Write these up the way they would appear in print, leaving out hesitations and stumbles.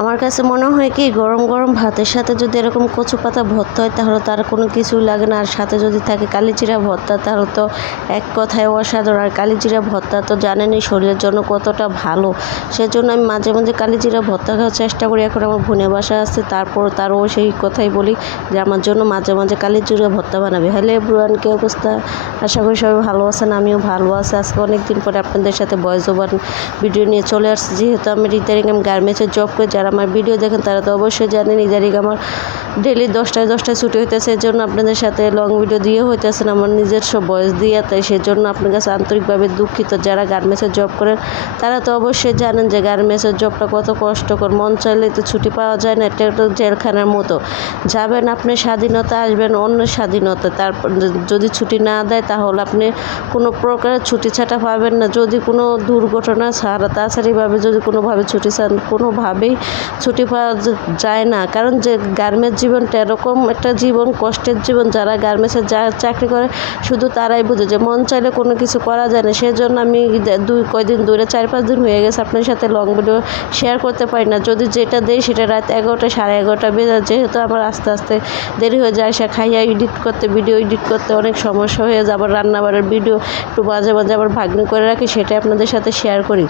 আমার কাছে মনে হয় কি গরম গরম ভাতের সাথে যদি এরকম কচু পাতা ভর্তা হয় তাহলে তার কোনো কিছুই লাগে না। আর সাথে যদি থাকে কালিজিরা ভর্তা তাহলে তো এক কথায় অসাধারণ। আর কালিজিরা ভর্তা তো জানেনই শরীরের জন্য কতটা ভালো। সেজন্য আমি মাঝে মাঝে কালিজিরা ভর্তা খাওয়ার চেষ্টা করি। এখন আমার বোনের বাসা আছে, তারপর তারও সেই কথাই বলি যে আমার জন্য মাঝে মাঝে কালিজিরা ভর্তা বানাবে। হ্যালো এভরিওয়ান, কি অবস্থা? আশা করি সবাই ভালো আছেন, আমিও ভালো আছি। আজকে অনেকদিন পরে আপনাদের সাথে ভয়েস ওভার ভিডিও নিয়ে চলে আসছি। যেহেতু আমি ইদারিং গার্মেন্টসে জব করি, যারা আমার ভিডিও দেখেন তারা তো অবশ্যই জানেন ইদারিং আমার ডেলি 10টায় ছুটি হইতেছে। এর জন্য আপনাদের সাথে লং ভিডিও দিয়ে হইতেছে না, আমার নিজস্ব ভয়েস দিয়ে। তাই সেজন্য আপনার কাছে আন্তরিকভাবে দুঃখিত। যারা গার্মেন্টসে জব করেন তারা তো অবশ্যই জানেন যে গার্মেন্টসের জবটা কত কষ্টকর। মন চাইলে তো ছুটি পাওয়া যায় না, এটা তো জেলখানার মতো। যাবেন আপনি স্বাধীনতা, আসবেন অন্য স্বাধীনতা। তারপর যদি ছুটি না দেয় তাহলে আপনি কোনো প্রকারের ছুটি ছাটা পাবেন না। যদি কোনো দুর্ঘটনা ছাড়া তাড়াতাড়িভাবে যদি কোনোভাবে ছুটি চান, কোনোভাবেই ছুটি পাওয়া যায় না। কারণ যে গার্মেন্টস জীবনটা এরকম একটা জীবন, কষ্টের জীবন। যারা গার্মেন্টসে চাকরি করে শুধু তারাই বুঝে যে মন চাইলে কোনো কিছু করা যায় না। সেজন্য আমি কয়দিন ধরে 4-5 দিন হয়ে গেছে আপনার সাথে লং ভিডিও শেয়ার করতে পারি না। যদি যেটা দেই সেটা রাত 11টা 11:30 বেজে যায়। যেহেতু আমার আস্তে আস্তে দেরি হয়ে যায়, সে খাইয়া ভিডিও এডিট করতে অনেক সমস্যা হয়ে যায়। আবার রান্নাবাড়ার ভিডিও একটু মাঝে মাঝে আবার ভাগ্নি করে রাখি, সেটাই আপনাদের সাথে শেয়ার করি।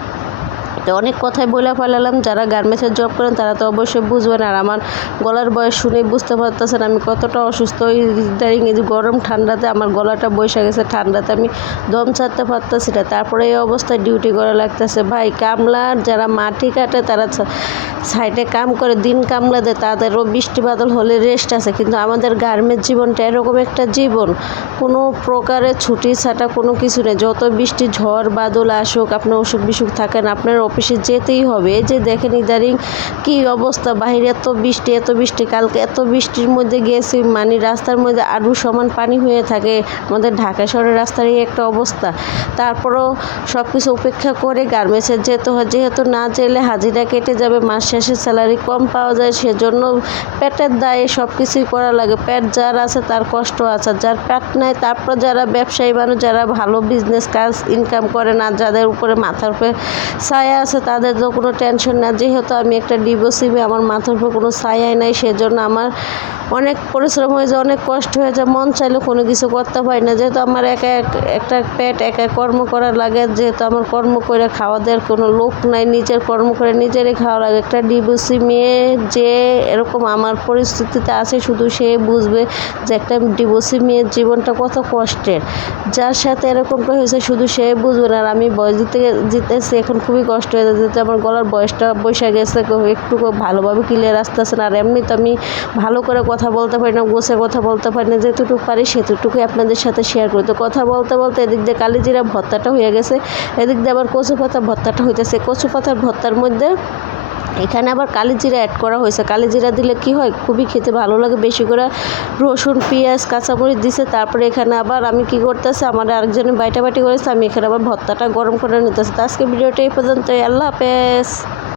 তো অনেক কথাই বলে ফেলালাম। যারা গার্মেন্টসে জব করেন তারা তো অবশ্যই বুঝবেন। আর আমার গলার বয়স শুনেই বুঝতে পারতেছেন আমি কতটা অসুস্থ। ওই ইদারিং এই গরম ঠান্ডাতে আমার গলাটা বসে গেছে, ঠান্ডাতে আমি দম ছাড়তে পারতেছি না। তারপরে এই অবস্থায় ডিউটি করা লাগতেছে। ভাই কামলার যারা মাটি কাটে তারা সাইডে কাম করে দিন কামলা দেয়, তাদেরও বৃষ্টি বাদল হলে রেস্ট আছে। কিন্তু আমাদের গার্মেন্টস জীবনটা এরকম একটা জীবন, কোনো প্রকারের ছুটি ছাটা কোনো কিছু নেই। যত বৃষ্টি ঝড় বাদল আসুক, আপনি অসুখ বিসুখ থাকেন, আপনার অফিসে যেতেই হবে। এই যে দেখেন ইদারিং কী অবস্থা, বাইরে এত বৃষ্টি। কালকে এত বৃষ্টির মধ্যে গিয়েছি, মানে রাস্তার মধ্যে আলু সমান পানি হয়ে থাকে। আমাদের ঢাকা শহরের রাস্তার এই একটা অবস্থা। তারপরেও সব কিছু উপেক্ষা করে গার্মেন্টসে যেতে হয়। যেহেতু না যেলে হাজিরা কেটে যাবে, মাস শেষে স্যালারি কম পাওয়া যায়। সেজন্য পেটের দায়ে সব কিছুই করা লাগে। পেট যার আছে তার কষ্ট আছে, যার পেট নাই। তারপর যারা ব্যবসায়ী মানুষ, যারা ভালো বিজনেস কাজ ইনকাম করে না, যাদের উপরে মাথার উপরে ছায়া আছে, তাদের তো কোনো টেনশন না। যেহেতু আমি একটা ডিভোর্সি মেয়ে, আমার মাথার উপর কোনো ছায়াই নাই। সেজন্য আমার অনেক পরিশ্রম হয়ে যায়, অনেক কষ্ট হয়ে যায়। মন চাইলে কোনো কিছু করতে পারি না। যেহেতু আমার একটা পেট একা কর্ম করা লাগে, যেহেতু আমার কর্ম করে খাওয়া দেওয়ার কোনো লোক নাই, নিজের কর্ম করে নিজেরই খাওয়া লাগে। একটা ডিভোর্সি মেয়ে যে এরকম আমার পরিস্থিতিতে আছে শুধু সে বুঝবে যে একটা ডিভোর্সি মেয়ের জীবনটা কত কষ্টের। যার সাথে এরকমটা হয়েছে শুধু সে বুঝবে না। আর আমি বয়স জিতেছি এখন খুবই কষ্ট হয়ে যাচ্ছে। আমার গলার বয়সটা বসে গেছে, একটু ভালোভাবে ক্লিয়ার আসতেছে না। আর এমনি তো আমি ভালো করে কথা বলতে পারি না, গোছে কথা বলতে পারি না। যেতটুকু পারি সেতটুকুই আপনাদের সাথে শেয়ার করি। তো কথা বলতে বলতে এদিক দিয়ে কালিজিরা ভর্তাটা হয়ে গেছে, এদিক দিয়ে আবার কচু পাতা ভর্তাটা হইতেছে। কচু পাতার ভর্তার মধ্যে এখানে আবার কালিজিরা অ্যাড করা হয়েছে। কালিজিরা দিলে কি হয়, খুবই খেতে ভালো লাগে। বেশি করে রসুন পেঁয়াজ কাঁচামরিচ দিছে। তারপরে এখানে আবার আমি কি করতেছি, আমার আরেকজনের বাটি করেছে, আমি এখানে আবার ভর্তাটা গরম করে নিতেছি। তো আজকে ভিডিওটা এই পর্যন্ত। আল্লাহ হাফেজ।